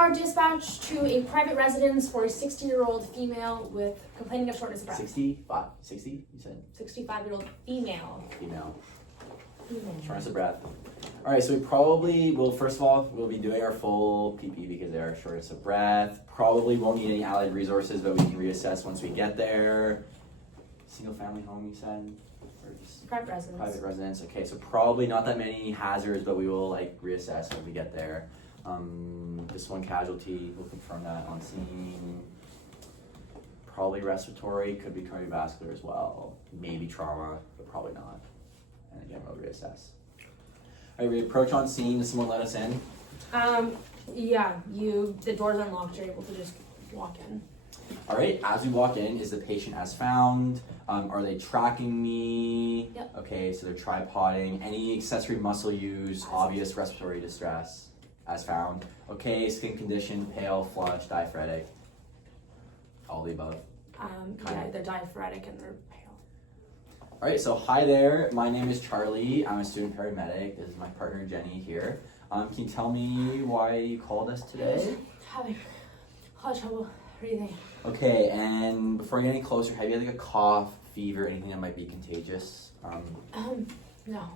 are dispatched to a private residence for a 60-year-old female with complaining of shortness of breath. 65? 60, you said? 65-year-old female. Female. Shortness of breath. All right, so we probably will, first of all, we'll be doing our full PP because they are shortness of breath. Probably won't need any allied resources, but we can reassess once we get there. Single family home, you said? Or just Private residence. Private residence. Okay, so probably not that many hazards, but we will like reassess when we get there. Just one casualty, we'll confirm that on scene. Probably respiratory, could be cardiovascular as well. Maybe trauma, but probably not. And again, we'll reassess. All right, we approach on scene. Does someone let us in? Yeah, the door's unlocked, you're able to just walk in. All right, as we walk in, is the patient as found? Are they tracking me? Yep. Okay, so they're tripoding. Any accessory muscle use, obvious respiratory distress, as found. Okay, skin condition, pale, flushed, diaphoretic. All the above. Yeah, they're diaphoretic and they're pale. All right, so hi there. My name is Charlie. I'm a student paramedic. This is my partner Jenny here. Can you tell me why you called us today? Having a lot of trouble breathing. Okay, and before I get any closer, have you had like a cough, fever, anything that might be contagious? No.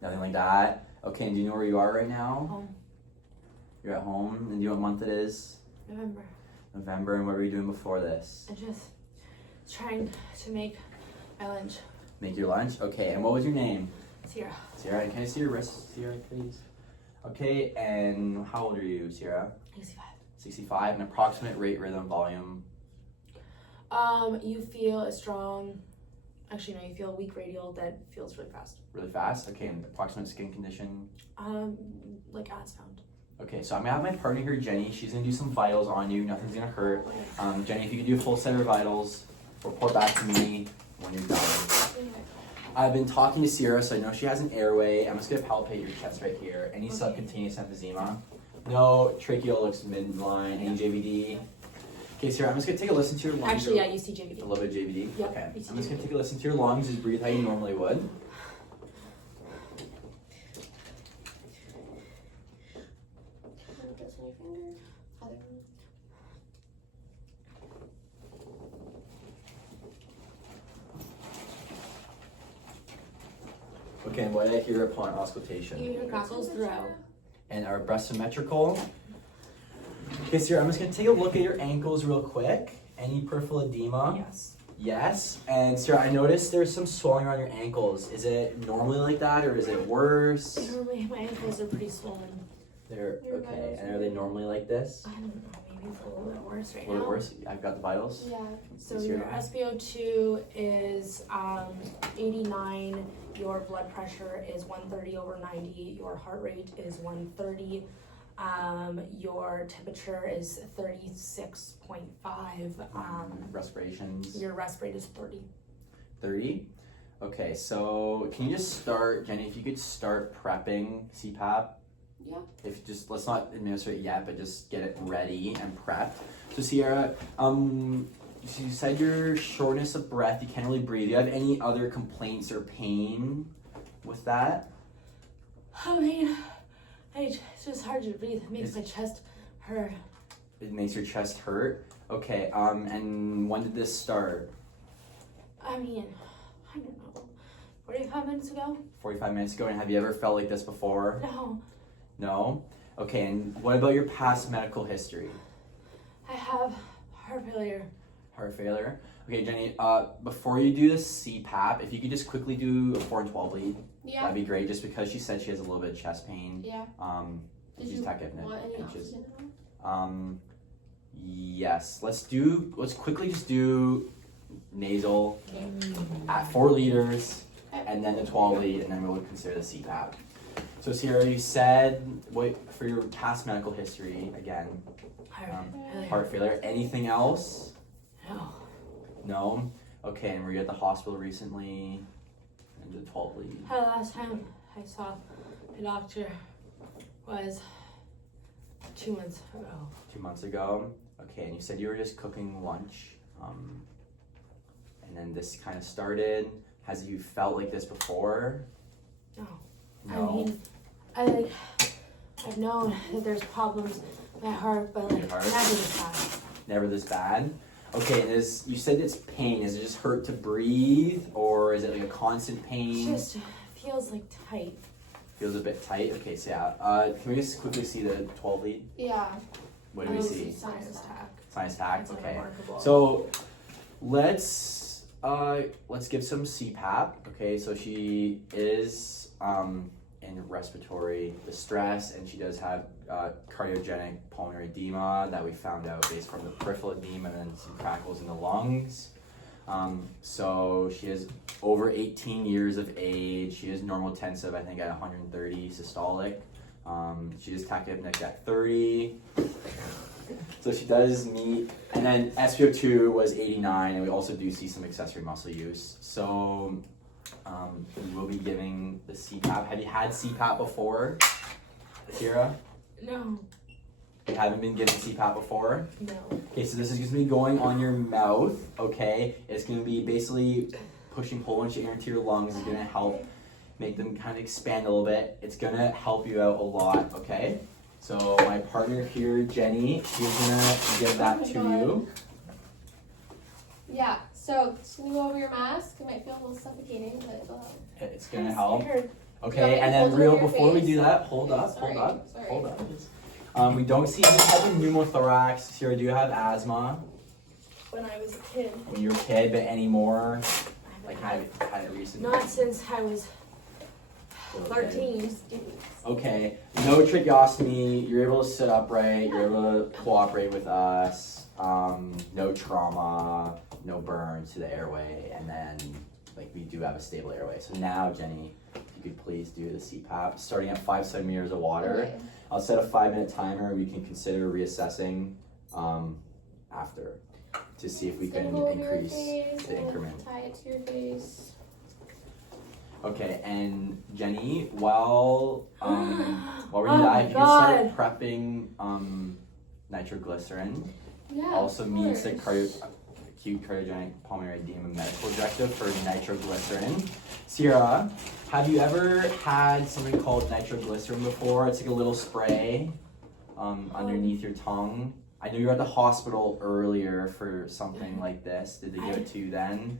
Nothing like that? Okay, and do you know where you are right now? Home. You're at home, and do you know what month it is? November. November, and what were you doing before this? I'm just trying to make my lunch. Make your lunch? Okay, and what was your name? Sierra. Sierra, and can I see your wrist, Sierra, please? Okay, and how old are you, Sierra? 65. 65, and approximate rate, rhythm, volume? You feel a strong, actually no, you feel a weak radial that feels really fast. Really fast? Okay, and approximate skin condition? Like as found. Okay, so I'm gonna have my partner here, Jenny. She's gonna do some vitals on you. Nothing's gonna hurt. Jenny, if you could do a full set of vitals, report back to me when you're done. I've been talking to Sierra, so I know she has an airway. I'm just gonna palpate your chest right here. Any subcutaneous emphysema? No. Tracheal looks midline. Any JVD? Okay, Sierra, I'm just gonna take a listen to your lungs. Actually, yeah, you see JVD. A little bit of JVD? Yep, Okay. you see I'm just gonna JVD. take a listen to your lungs. Just breathe how you normally would. Okay, and what did I hear upon auscultation? You hear crackles throughout. And our breath symmetrical. Okay, Sierra, I'm just gonna take a look at your ankles real quick. Any peripheral edema? Yes. Yes. And Sierra, I noticed there's some swelling around your ankles. Is it normally like that, or is it worse? Normally my ankles are pretty swollen. They're okay. And are they normally like this? I don't know, maybe it's a little bit worse right A little now. worse. I've got the vitals. Yeah. So Is your your- SpO2 is 89. Your blood pressure is 130/90. Your heart rate is 130. Your temperature is 36.5. Respirations. Your rest rate is 30. 30. Okay, so can you just start, Jenny? If you could start prepping CPAP. Yeah. If just let's not administer it yet, but just get it ready and prepped. So Sierra, you said your shortness of breath. You can't really breathe. Do you have any other complaints or pain with that? I mean, it's just hard to breathe. It makes my chest hurt. It makes your chest hurt. Okay. And when did this start? I mean, I don't know. 45 minutes ago? 45 minutes ago. And have you ever felt like this before? No. No. Okay. And what about your past medical history? I have heart failure. Heart failure. Okay, Jenny, before you do the CPAP, if you could just quickly do a 4 and 12 lead, Yeah. that'd be great, just because she said she has a little bit of chest pain. Yeah. Did She's you tachypney. want any Inches. oxygen? Yes, let's quickly just do nasal at 4 liters, and then the 12 lead, and then we'll consider the CPAP. So Sierra, you said, for your past medical history, again, heart failure, anything else? No. No? Okay, and were you at the hospital recently? And the 12 lead. The last time I saw the doctor was 2 months ago. 2 months ago. Okay, and you said you were just cooking lunch. And then this kind of started. Has you felt like this before? No. No. I mean, I've known that there's problems with my heart, but like Your heart? never this bad. Never this bad. Okay, and you said it's pain. Is it just hurt to breathe, or is it like a constant pain? It just feels like tight. Feels a bit tight. Okay, so yeah. Can we just quickly see the 12 lead? Yeah. What do we see? Sinus attack. Sinus tack. It's Okay. remarkable. So let's give some CPAP. Okay, so she is in respiratory distress, and she does have cardiogenic pulmonary edema that we found out based from the peripheral edema and then some crackles in the lungs. So she is over 18 years of age. She is normal tensive, I think, at 130 systolic. She is tachypneic at 30. So she does meet, and then SpO2 was 89, and we also do see some accessory muscle use. So we will be giving the CPAP. Have you had CPAP before, Kira? No. You haven't been given CPAP before? No. Okay, so this is going to be going on your mouth, okay? It's going to be basically pushing whole bunch of air into your lungs. It's going to help make them kind of expand a little bit. It's going to help you out a lot, okay? So my partner here, Jenny, she's going to give that to you. Yeah. So just gonna go over your mask. It might feel a little suffocating, but it'll help. It's going to help. Scared. Okay, and then before we do that, hold up. Sorry. We don't see any type of pneumothorax. Sarah, do you have asthma When I was a kid. when you were a kid, but anymore? Like had it recently? Not since I was 13. Okay, no tracheostomy, you're able to sit upright, you're able to cooperate with us, no trauma, no burns to the airway, and then like we do have a stable airway. So now, Jenny, if you could please do the CPAP, starting at 5 centimeters of water. Okay. I'll set a 5-minute timer. We can consider reassessing after to see if we It's gonna can go over your increase face the and increment. tie it to your face. Okay, and Jenny, while we're Oh gonna my dive, you can start God. prepping nitroglycerin. Yeah. Also of meets the course. acute cardiogenic pulmonary edema medical objective for nitroglycerin. Sierra, have you ever had something called nitroglycerin before? It's like a little spray underneath your tongue. I know you were at the hospital earlier for something like this. Did they give it to you then?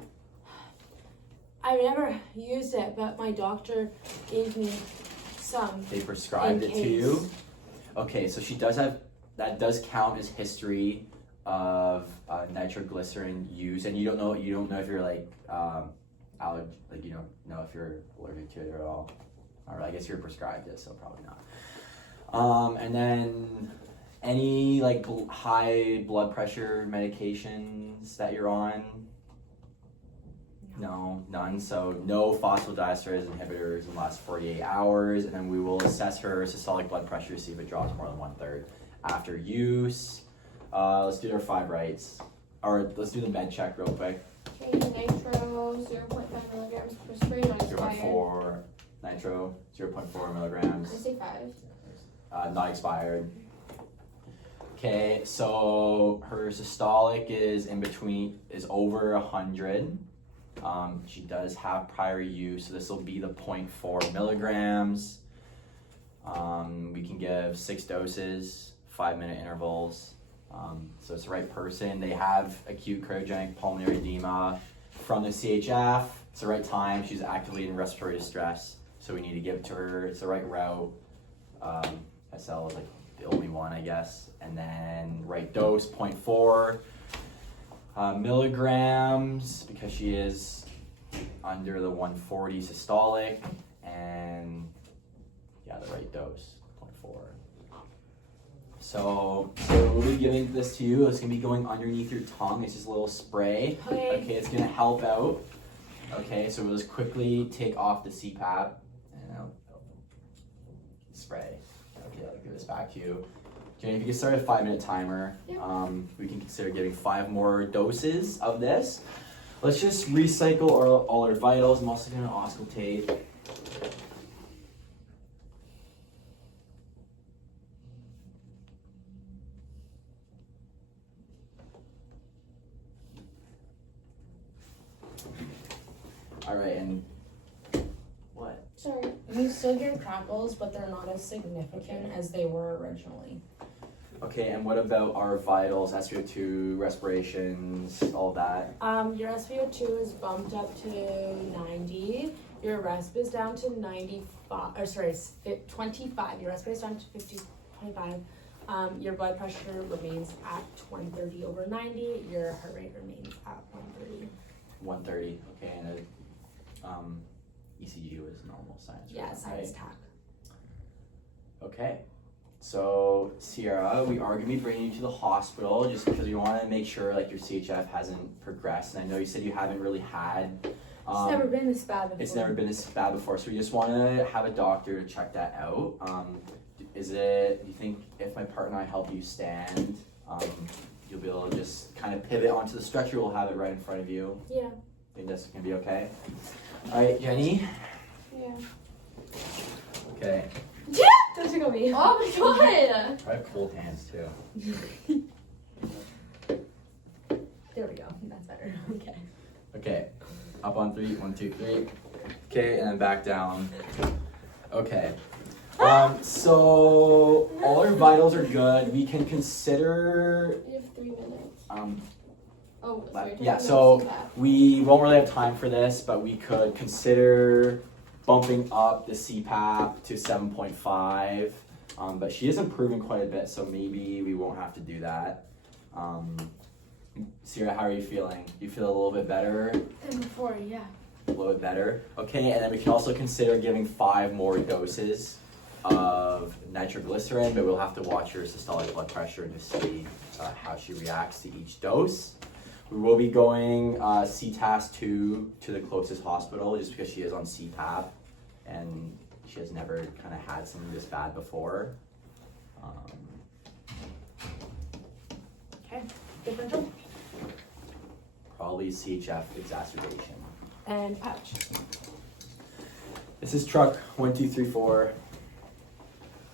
I never used it, but my doctor gave me some. They prescribed In it to you? Okay, so she does have, that does count as history of nitroglycerin use, and you don't know if you're like like you don't know if you're allergic to it at all, or I guess you're prescribed it, so probably not. And then any like high blood pressure medications that you're on? No, none. So no phosphodiesterase inhibitors in the last 48 hours, and then we will assess her systolic blood pressure to see if it drops more than 1/3 after use. Let's do our 5 rights, or let's do the med check real quick. Okay, nitro 0.5 milligrams per spray, not expired. 0.4 nitro, 0.4 I milligrams, say 5. not expired. Okay, so her systolic is over 100. She does have prior use, so this will be the 0.4 milligrams. We can give 6 doses, 5-minute intervals. So it's the right person. They have acute cardiogenic pulmonary edema from the CHF. It's the right time. She's actively in respiratory distress, so we need to give it to her. It's the right route. SL is like the only one, I guess. And then right dose, 0.4 milligrams, because she is under the 140 systolic, and yeah, the right dose, 0.4. So we'll be giving this to you. It's gonna be going underneath your tongue. It's just a little spray. Okay, it's gonna help out. Okay, so we'll just quickly take off the CPAP and spray. Okay, I'll give this back to you. Jenny, if you can start a 5-minute timer, we can consider giving 5 more doses of this. Let's just recycle all our vitals. I'm also gonna auscultate. All right, and what? Sorry. You still hear crackles, but they're not as significant as they were originally. Okay, and what about our vitals, SpO2, respirations, all that? Your SpO2 is bumped up to 90. Your resp is down to 95. Or sorry, 25. Your resp is down to 25. Your blood pressure remains at 130/90. Your heart rate remains at 130. 130. Okay, and ECG was normal science. Yeah, science tac. Okay. So Sierra, we are gonna be bringing you to the hospital just because we want to make sure like your CHF hasn't progressed. And I know you said you haven't really had. It's never been this bad before. It's never been this bad before, so we just want to have a doctor to check that out. Do you think if my partner and I help you stand, you'll be able to just kind of pivot onto the stretcher? We'll have it right in front of you. Yeah. Think that's gonna be okay? All right, Jenny. Yeah. Okay. Don't tickle me. Oh my god! I have cold hands too. There we go. That's better. Okay. Okay. Up on 3. 1, 2, 3. Okay, and then back down. Okay. So all our vitals are good. We can consider. You have 3 minutes. Oh, But- sorry. yeah, so we won't really have time for this, but we could consider bumping up the CPAP to 7.5. But she is improving quite a bit, so maybe we won't have to do that. Sierra, how are you feeling? Do you feel a little bit better? Than before, yeah. A little bit better. Okay, and then we can also consider giving 5 more doses of nitroglycerin, but we'll have to watch her systolic blood pressure to see how she reacts to each dose. We will be going CTAS to the closest hospital just because she is on CPAP and she has never kind of had something this bad before. Okay. Differential. Probably CHF exacerbation. And patch. This is truck 1234.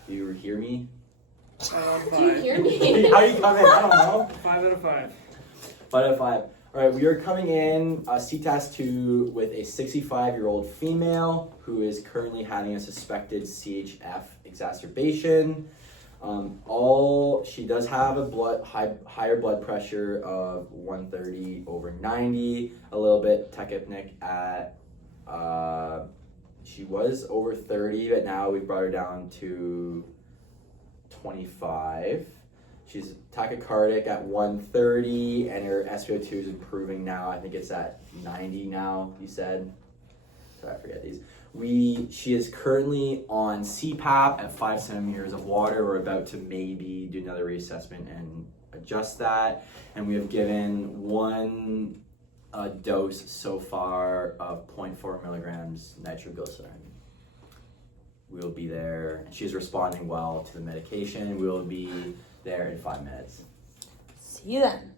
Do you hear me? 5 out of Do you 5. hear me? How are you coming? I don't know. 5 out of 5. 5 out of 5. All right, we are coming in CTAS 2 with a 65-year-old female who is currently having a suspected CHF exacerbation. She does have a higher blood pressure of 130/90, a little bit tachypneic at, she was over 30, but now we brought her down to 25. She's tachycardic at 130, and her SpO2 is improving now. I think it's at 90 now, you said. Sorry, I forget these. She is currently on CPAP at 5 centimeters of water. We're about to maybe do another reassessment and adjust that. And we have given 1 dose so far of 0.4 milligrams nitroglycerin. We will be there. She's responding well to the medication. We will be there in 5 minutes. See you then.